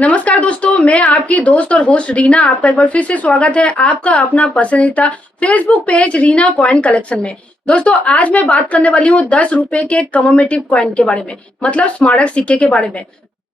नमस्कार दोस्तों, मैं आपकी दोस्त और होस्ट रीना। आपका एक बार फिर से स्वागत है आपका अपना पसंदीदा Facebook page Reena coin collection में। दोस्तों, आज मैं बात करने वाली हूँ 10 रुपए के कमोमेटिव कॉइन के बारे में, मतलब स्मारक सिक्के के बारे में।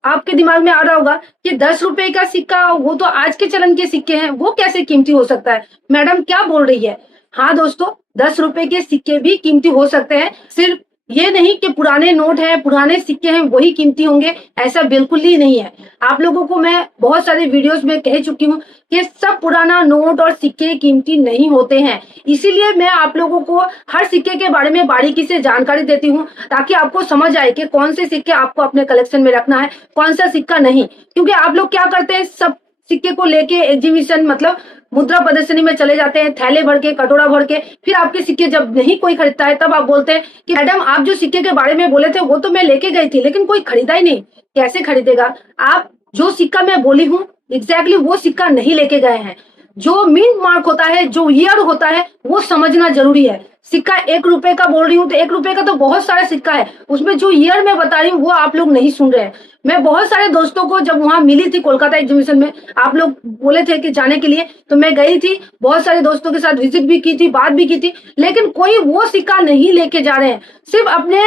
आपके दिमाग में आ रहा होगा कि 10 रुपए का सिक्का, वो तो आज के चलन के सिक्के हैं, वो कैसे कीमती हो सकता है? मैडम क्या बोल रही है? हाँ दोस्तों, 10 रुपए के सिक्के भी कीमती हो सकते हैं। सिर्फ ये नहीं कि पुराने नोट हैं, पुराने सिक्के हैं, वही कीमती होंगे, ऐसा बिल्कुल ही नहीं है। आप लोगों को मैं बहुत सारे वीडियोस में कह चुकी हूँ कि सब पुराना नोट और सिक्के कीमती नहीं होते हैं। इसीलिए मैं आप लोगों को हर सिक्के के बारे में बारीकी से जानकारी देती हूँ, ताकि आपको समझ आए कि कौन से सिक्के आपको अपने कलेक्शन में रखना है, कौन सा सिक्का नहीं। क्योंकि आप लोग क्या करते हैं, सब सिक्के को लेके एग्जीबिशन मतलब मुद्रा प्रदर्शनी में चले जाते हैं, थैले भर के, कटोरा भर के। फिर आपके सिक्के जब नहीं कोई खरीदता है, तब आप बोलते हैं कि मैडम आप जो सिक्के के बारे में बोले थे वो तो मैं लेके गई थी, लेकिन कोई खरीदा ही नहीं। कैसे खरीदेगा? आप जो सिक्का मैं बोली हूँ एग्जैक्टली वो सिक्का नहीं लेके गए हैं। जो मिंट मार्क होता है, जो ईयर होता है, वो समझना जरूरी है। सिक्का 1 रुपए का बोल रही हूँ तो 1 रुपए का तो बहुत सारा सिक्का है, उसमें जो ईयर मैं बता रही हूँ वो आप लोग नहीं सुन रहे हैं। मैं बहुत सारे दोस्तों को जब वहां मिली थी कोलकाता एग्जीबिशन में, आप लोग बोले थे कि जाने के लिए, तो मैं गई थी। बहुत सारे दोस्तों के साथ विजिट भी की थी, बात भी की थी, लेकिन कोई वो सिक्का नहीं लेके जा रहे हैं। सिर्फ अपने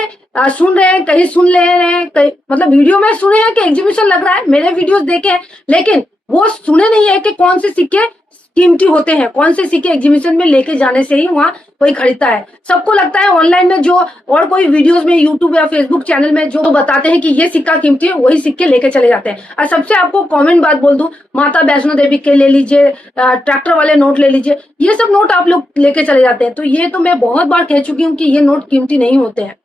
सुन रहे हैं, कहीं सुन ले रहे हैं, कहीं मतलब वीडियो में सुने हैं कि एग्जीबिशन लग रहा है, मेरे वीडियोस देखे हैं, लेकिन वो सुने नहीं है कि कौन से सिक्के कीमती होते हैं, कौन से सिक्के एग्जीबिशन में लेके जाने से ही वहां कोई खरीदता है। सबको लगता है ऑनलाइन में जो और कोई वीडियोस में यूट्यूब या फेसबुक चैनल में जो बताते हैं कि ये सिक्का कीमती है, वही सिक्के लेके चले जाते हैं। और सबसे आपको कॉमन बात बोल दूं, माता वैष्णो देवी के ले लीजिए, ट्रैक्टर वाले नोट ले लीजिए, ये सब नोट आप लोग लेके चले जाते हैं। तो ये तो मैं बहुत बार कह चुकी हूँ कि ये नोट कीमती नहीं होते हैं।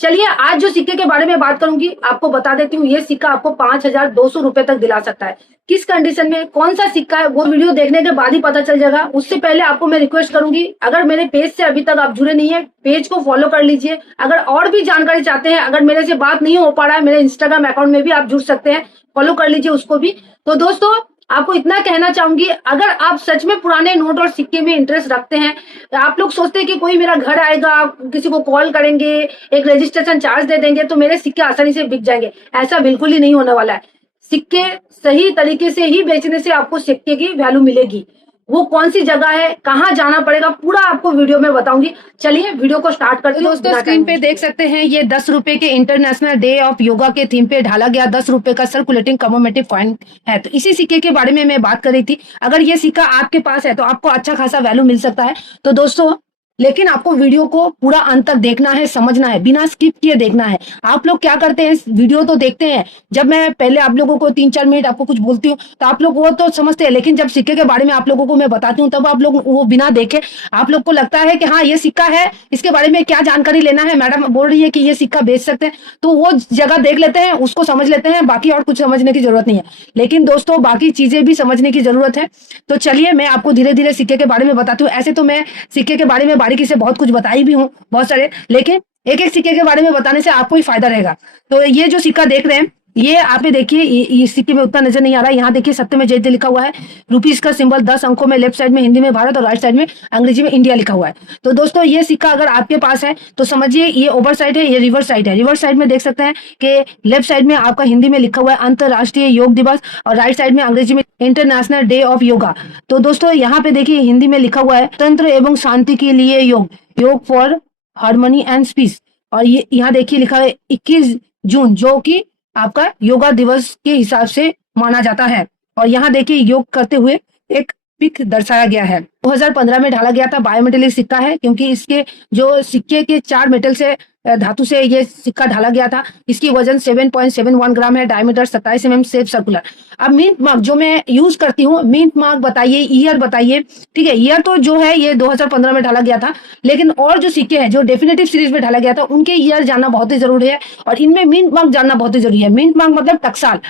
चलिए, आज जो सिक्के के बारे में बात करूंगी आपको बता देती हूँ। ये सिक्का आपको 5,200 रुपए तक दिला सकता है। किस कंडीशन में कौन सा सिक्का है वो वीडियो देखने के बाद ही पता चल जाएगा। उससे पहले आपको मैं रिक्वेस्ट करूंगी, अगर मेरे पेज से अभी तक आप जुड़े नहीं है, पेज को फॉलो कर लीजिए। अगर और भी जानकारी चाहते हैं, अगर मेरे से बात नहीं हो पा रहा है, मेरे इंस्टाग्राम अकाउंट में भी आप जुड़ सकते हैं, फॉलो कर लीजिए उसको भी। तो दोस्तों, आपको इतना कहना चाहूंगी, अगर आप सच में पुराने नोट और सिक्के में इंटरेस्ट रखते हैं, आप लोग सोचते हैं कि कोई मेरा घर आएगा, किसी को कॉल करेंगे, एक रजिस्ट्रेशन चार्ज दे देंगे तो मेरे सिक्के आसानी से बिक जाएंगे, ऐसा बिल्कुल ही नहीं होने वाला है। सिक्के सही तरीके से ही बेचने से आपको सिक्के की वैल्यू मिलेगी। वो कौन सी जगह है, कहाँ जाना पड़ेगा, पूरा आपको वीडियो में बताऊंगी। चलिए वीडियो को स्टार्ट करते हैं। दोस्तों, स्क्रीन पे देख सकते हैं ये 10 रुपए के इंटरनेशनल डे ऑफ योगा के थीम पे ढाला गया 10 रुपए का सर्कुलेटिंग कमोमेटिव कॉइन है। तो इसी सिक्के के बारे में मैं बात कर रही थी। अगर ये सिक्का आपके पास है तो आपको अच्छा खासा वैल्यू मिल सकता है। तो दोस्तों, लेकिन आपको वीडियो को पूरा अंत तक देखना है, समझना है, बिना स्किप किए देखना है। आप लोग क्या करते हैं, वीडियो तो देखते हैं, जब मैं पहले आप लोगों को 3-4 मिनट आपको कुछ बोलती हूँ तो आप लोग वो तो समझते हैं, लेकिन जब सिक्के के बारे में आप लोगों को मैं बताती हूँ तब आप लोग वो बिना देखे, आप लोग को लगता है कि हाँ ये सिक्का है, इसके बारे में क्या जानकारी लेना है, मैडम बोल रही है कि ये सिक्का बेच सकते हैं, तो वो जगह देख लेते हैं, उसको समझ लेते हैं, बाकी और कुछ समझने की जरूरत नहीं है। लेकिन दोस्तों, बाकी चीजें भी समझने की जरूरत है। तो चलिए मैं आपको धीरे धीरे सिक्के के बारे में बताती हूँ। ऐसे तो मैं सिक्के के बारे में बारीकी से बहुत कुछ बताई भी हूँ, बहुत सारे, लेकिन एक एक सिक्के के बारे में बताने से आपको ही फायदा रहेगा। तो ये जो सिक्का देख रहे हैं, ये आप देखिए, ये सिक्के में उतना नजर नहीं आ रहा है। यहाँ देखिए सत्यमेव जयते लिखा हुआ है, रुपीज का सिंबल 10 अंकों में, लेफ्ट साइड में हिंदी में भारत और राइट साइड में अंग्रेजी में इंडिया लिखा हुआ है। तो दोस्तों, ये सिक्का अगर आपके पास है तो समझिए ये ओवर साइड है, ये रिवर्स साइड है। रिवर्स साइड में देख सकते हैं कि लेफ्ट साइड में आपका हिंदी में लिखा हुआ है अंतरराष्ट्रीय योग दिवस, और राइट साइड में अंग्रेजी में इंटरनेशनल डे ऑफ योगा। तो दोस्तों, यहाँ पे देखिए हिंदी में लिखा हुआ है तंत्र एवं शांति के लिए योग, योग फॉर हार्मनी एंड पीस। और ये यहाँ देखिए लिखा है 21 जून, जो कि आपका योगा दिवस के हिसाब से माना जाता है। और यहाँ देखिए योग करते हुए एक पिक दर्शाया गया है। 2015 में ढाला गया था। बायोमेटेलिक सिक्का है, क्योंकि इसके जो सिक्के के 4 मेटल से धातु से ये सिक्का ढाला गया था। इसकी वजन 7.71 ग्राम है, डायमीटर 27 mm, शेप सर्कुलर। अब मिंट मार्क जो मैं यूज करती हूँ, मिंट मार्क बताइए, ईयर बताइए। ठीक है, ईयर तो जो है ये 2015 में ढाला गया था, लेकिन और जो सिक्के हैं जो डेफिनेटिव सीरीज में ढाला गया था, उनके ईयर जानना बहुत ही जरूरी है, और इनमें मिंट मार्क जानना बहुत ही जरूरी है। मिंट मार्क मतलब टकसाल,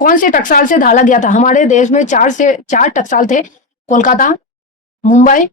कौन से टकसाल से ढाला गया था। हमारे देश में 4 टकसाल थे, कोलकाता, मुंबई,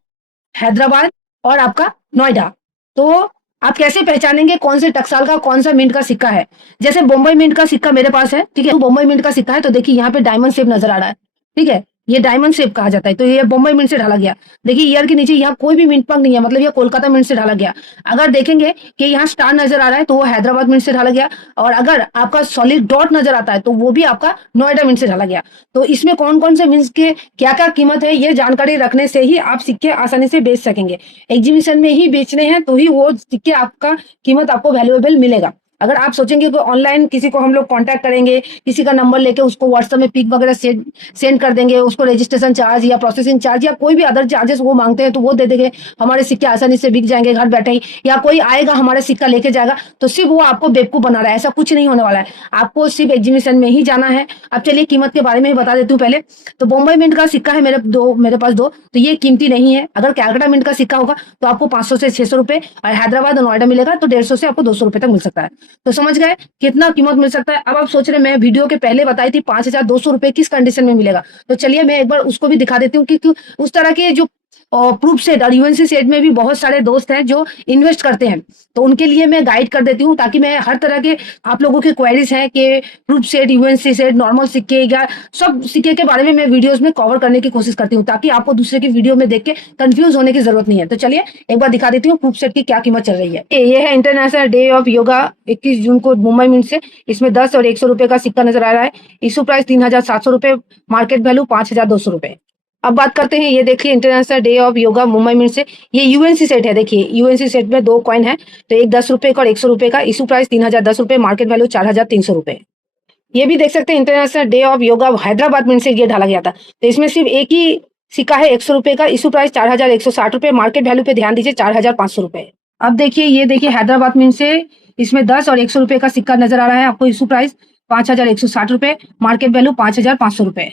हैदराबाद और आपका नोएडा। तो आप कैसे पहचानेंगे कौन से टकसाल का कौन सा मिंट का सिक्का है? जैसे बॉम्बई मिंट का सिक्का मेरे पास है, ठीक है, तो बॉम्बई मिंट का सिक्का है, तो देखिए यहाँ पे डायमंड शेप नजर आ रहा है, ठीक है, ये डायमंड शेप कहा जाता है। तो ये बॉम्बे मिंट से ढाला गया। देखिए ईयर के नीचे यहाँ कोई भी मिंट पंख नहीं है, मतलब ये कोलकाता मिंट से ढाला गया। अगर देखेंगे कि यहाँ स्टार नजर आ रहा है तो वो हैदराबाद मिंट से ढाला गया, और अगर आपका सॉलिड डॉट नजर आता है तो वो भी आपका नोएडा मिंट से ढाला गया। तो इसमें कौन कौन से मिंट्स के क्या क्या कीमत है, ये जानकारी रखने से ही आप सिक्के आसानी से बेच सकेंगे। एग्जीबिशन में ही बेचने हैं तो ही वो सिक्के आपका कीमत आपको वैल्यूएबल मिलेगा। अगर आप सोचेंगे कि ऑनलाइन किसी को हम लोग कांटेक्ट करेंगे, किसी का नंबर लेके उसको व्हाट्सएप में पिक वगैरह सेंड कर देंगे, उसको रजिस्ट्रेशन चार्ज या प्रोसेसिंग चार्ज या कोई भी अदर चार्जेस वो मांगते हैं तो वो दे देंगे, हमारे सिक्के आसानी से बिक जाएंगे घर बैठे ही, या कोई आएगा हमारा सिक्का लेके जाएगा, तो सिर्फ वो आपको बेवकूफ बना रहा है। ऐसा कुछ नहीं होने वाला है, आपको सिर्फ एग्जीबिशन में ही जाना है। अब चलिए कीमत के बारे में ही बता देती हूँ पहले। तो बॉम्बे मिंट का सिक्का है मेरे पास दो, तो ये कीमती नहीं है। अगर कैलकाटा मिंट का सिक्का होगा तो आपको 500 से 600 रुपए, और हैदराबाद और नोएडा मिलेगा तो 150 से आपको 200 रुपए तक मिल सकता है। तो समझ गए कितना कीमत मिल सकता है। अब आप सोच रहे मैं वीडियो के पहले बताई थी 5,200 रुपए किस कंडीशन में मिलेगा, तो चलिए मैं एक बार उसको भी दिखा देती हूँ कि उस तरह के जो प्रूफ सेट और यूएनसी सेट में भी बहुत सारे दोस्त हैं जो इन्वेस्ट करते हैं, तो उनके लिए मैं गाइड कर देती हूँ, ताकि मैं हर तरह के आप लोगों की क्वेरीज हैं कि proof set, UNC set, normal सिक्के या सब सिक्के के बारे में मैं वीडियोस में कवर करने की कोशिश करती हूँ, ताकि आपको दूसरे की वीडियो में देख के कंफ्यूज होने की जरूरत नहीं है। तो चलिए एक बार दिखा देती हूँ प्रूफ सेट की क्या कीमत चल रही है। ये है इंटरनेशनल डे ऑफ योगा 21 जून को मुंबई मिंट से। इसमें 10 और 100 रुपए का सिक्का नजर आ रहा है। इशू प्राइस 3,700 रुपए, मार्केट वैल्यू 5,200 रुपए। अब बात करते हैं, ये देखिए international day of yoga Mumbai mint से, ये यूएनसी सेट है। देखिए यूएनसी सेट में 2 कॉइन है, तो एक 10 रुपए का और 100 रुपए का। इशू प्राइस 3,010 रुपए, मार्केट वैल्यू 4,300 रुपए। ये भी देख सकते हैं international day of yoga Hyderabad mint से ये ढाला गया था। तो इसमें सिर्फ एक ही सिक्का है 100 रुपए का। इशू प्राइस 4,160 रुपए, मार्केट वैल्यू पे ध्यान दीजिए 4,500 रुपए। अब देखिए ये देखिए हैदराबाद मिंट से, इसमें 10 और 100 रुपए का सिक्का नजर आ रहा है आपको। इशू प्राइस 5,160 रुपए, मार्केट वैल्यू 5,500 रुपए।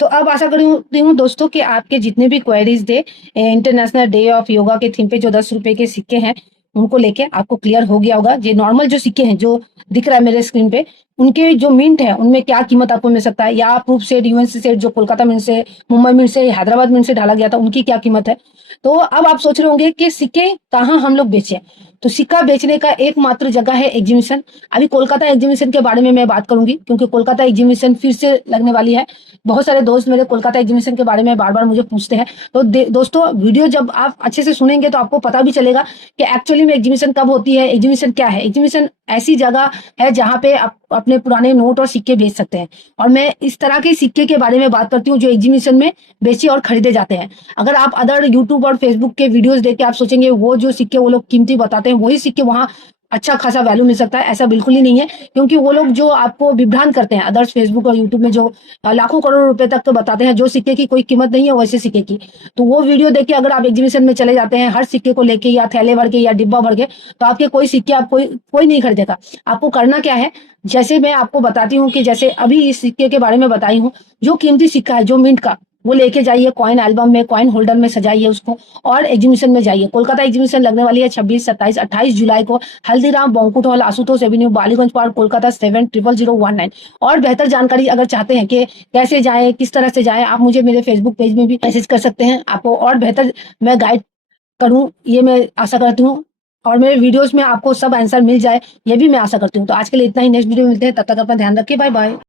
तो अब आशा करती हूँ दोस्तों कि आपके जितने भी क्वेरीज थे इंटरनेशनल डे ऑफ योगा के थीम पे जो 10 रुपए के सिक्के हैं उनको लेके आपको क्लियर हो गया होगा। ये नॉर्मल जो सिक्के हैं जो दिख रहा है मेरे स्क्रीन पे, उनके जो मिंट है उनमें क्या कीमत आपको मिल सकता है, या प्रूफ सेट, यूएनसी सेट जो कोलकाता मिंट से, मुंबई मिंट से, हैदराबाद मिंट से ढाला गया था, उनकी क्या कीमत है। तो अब आप सोच रहे होंगे कि सिक्के कहाँ हम लोग बेचे। तो सिक्का बेचने का एकमात्र जगह है एग्जीबिशन। अभी कोलकाता एग्जीबिशन के बारे में मैं बात करूंगी, क्योंकि कोलकाता एग्जीबिशन फिर से लगने वाली है। बहुत सारे दोस्त मेरे कोलकाता एग्जीबिशन के बारे में बार बार मुझे पूछते हैं। तो दोस्तों वीडियो जब आप अच्छे से सुनेंगे तो आपको पता भी चलेगा कि एक्चुअली में एग्जीबिशन कब होती है, एग्जीबिशन क्या है। एग्जीबिशन ऐसी जगह है जहाँ पे आप अपने पुराने नोट और सिक्के बेच सकते हैं, और मैं इस तरह के सिक्के के बारे में बात करती हूँ जो एग्जीबिशन में बेचे और खरीदे जाते हैं। अगर आप अदर यूट्यूब और फेसबुक के वीडियोस देख के आप सोचेंगे वो जो सिक्के वो लोग कीमती बताते हैं वही सिक्के वहां अच्छा खासा वैल्यू मिल सकता है, ऐसा बिल्कुल ही नहीं है। क्योंकि वो लोग जो आपको विभ्रांत करते हैं अदर्स फेसबुक और यूट्यूब में, जो लाखों करोड़ रुपए तक तो बताते हैं, जो सिक्के की कोई कीमत नहीं है वैसे सिक्के की, तो वो वीडियो देख के अगर आप एग्जीबिशन में चले जाते हैं हर सिक्के को लेके, या थैले भर के या डिब्बा भर के, तो आपके कोई सिक्के आप कोई नहीं खरीदेगा। आपको करना क्या है, जैसे मैं आपको बताती हूँ कि जैसे अभी इस सिक्के के बारे में बताई हूँ, जो कीमती सिक्का है जो मिंट का, वो लेके जाइए कॉइन एल्बम में, कॉइन होल्डर में सजाइए उसको, और एग्जीबिशन में जाइए। कोलकाता एग्जीबिशन लगने वाली है 26, 27, 28 जुलाई को, Haldiram banquet hall, Ashutosh Avenue, Ballygunge park, Kolkata 700019। और बेहतर जानकारी अगर चाहते हैं कि कैसे जाएं, किस तरह से जाएं, आप मुझे मेरे फेसबुक पेज में भी मैसेज कर सकते हैं। आपको और बेहतर मैं गाइड करूं, ये मैं आशा करती हूँ, और मेरे वीडियोस में आपको सब आंसर मिल जाए, ये भी मैं आशा करती हूँ। तो आज के लिए इतना ही, नेक्स्ट वीडियो में मिलते हैं, तब तक अपना ध्यान रखिए, बाय बाय।